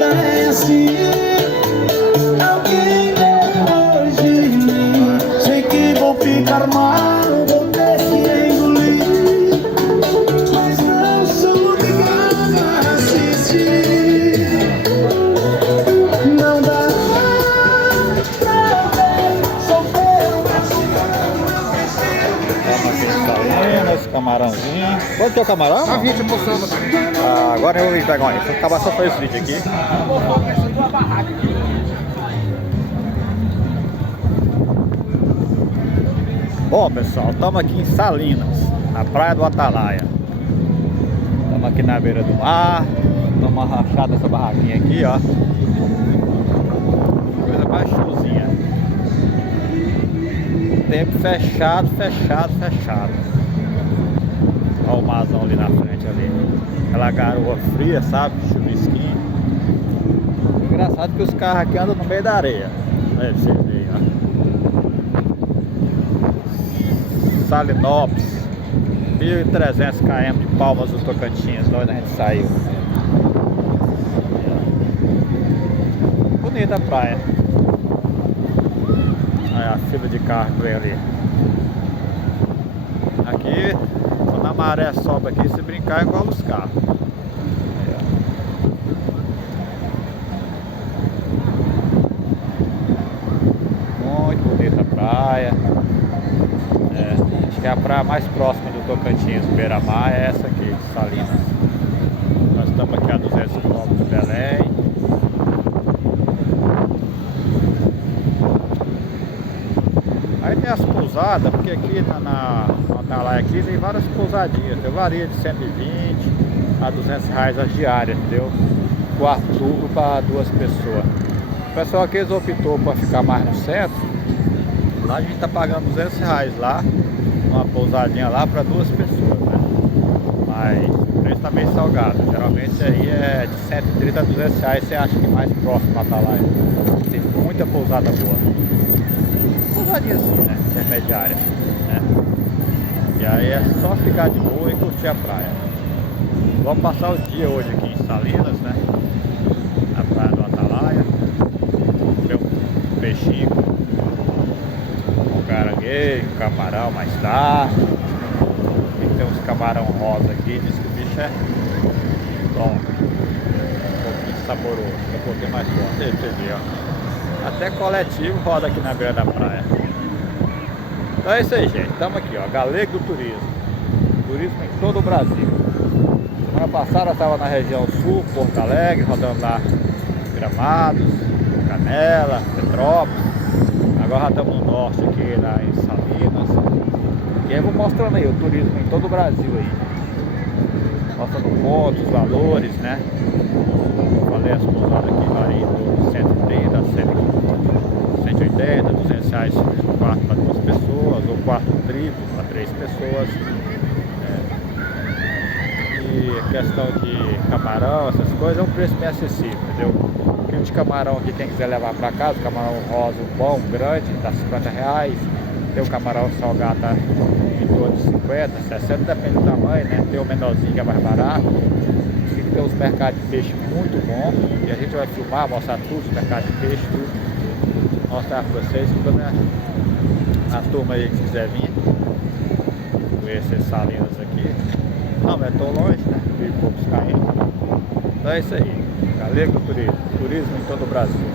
vida é assim. Alguém depois de mim. Sei que vou ficar mal, vou ter que engolir, mas não sou obrigado a assistir. Não dá pra ver, sofrer Salinas, camarãozinho. Quanto que é o camarão? A 20 por cima. Ah, agora eu vou pegar um. Vou acabar só com esse vídeo aqui. Bom, pessoal, estamos aqui em Salinas, na praia do Atalaia. Estamos aqui na beira do mar. Estamos rachada essa barraquinha aqui, ó. Coisa mais showzinha. Tempo fechado, fechado, fechado. Olha o marzão ali na frente ali. Aquela garoa fria, sabe? Chuvisquinho. Engraçado que os carros aqui andam no meio da areia. Aí vocês veem, ó. Salinópolis, 1.300 km de Palmas do Tocantins, de onde a gente saiu. Bonita a praia. Aí a fila de carro que vem ali. Aqui, quando a maré sobe aqui, se brincar, igual os carros. Muito bonita a praia. Acho que é a praia mais próxima do Tocantins, Beira-Mar, é essa aqui, Salinas. Nós estamos aqui a 200 km de Belém. Aí tem as pousadas, porque aqui na Atalaia aqui tem várias pousadinhas. Tem varia de 120 a 200 reais as diárias, entendeu? Quarto turno para 2 pessoas. O pessoal aqui optou para ficar mais no centro. Lá a gente está pagando 200 reais lá, uma pousadinha lá para 2 pessoas, né? Mas o preço está bem salgado. Geralmente aí é de 130 a 200 reais, você acha que mais próximo da Atalaia. Tem muita pousada boa. Pousadinha assim, né? Intermediária, né? E aí é só ficar de boa e curtir a praia. Vamos passar o dia hoje aqui em Salinas, né? Na praia do Atalaia. Comer um peixinho, um caranguejo, um camarão mais tarde. E tem uns camarão rosa aqui, diz que o bicho é bom. Um pouquinho saboroso, um pouquinho mais forte. Aí, você vê, ó. Até coletivo roda aqui na beira da praia. Então é isso aí, gente. Estamos aqui, ó, Galego do Turismo. Turismo em todo o Brasil. Semana passada eu estava na região sul, Porto Alegre, rodando lá Gramados, Canela, Petrópolis. Agora já estamos no norte aqui, lá em Salinas. E aí eu vou mostrando aí o turismo em todo o Brasil aí. Mostrando pontos, valores, né? Falei as pousadas aqui variam de 130 a 180, 200 reais quarto para 2 pessoas, ou quarto triplo para 3 pessoas. E questão de camarão, essas coisas, é um preço bem acessível, entendeu? O quilo de camarão aqui, quem quiser levar para casa, camarão rosa, bom, grande, dá 50 reais. Tem o camarão salgado, tá em torno de 50, 60, depende do tamanho, né? Tem o menorzinho que é mais barato. Aqui tem os mercados de peixe muito bons. E a gente vai filmar, mostrar tudo, os mercados de peixe, tudo. Mostrar para vocês, quando a turma aí que quiser vir conhecer Salinas aqui. Não é tão longe, né? 1.000 e poucos km. Então é isso aí. Galego Turismo. Turismo em todo o Brasil.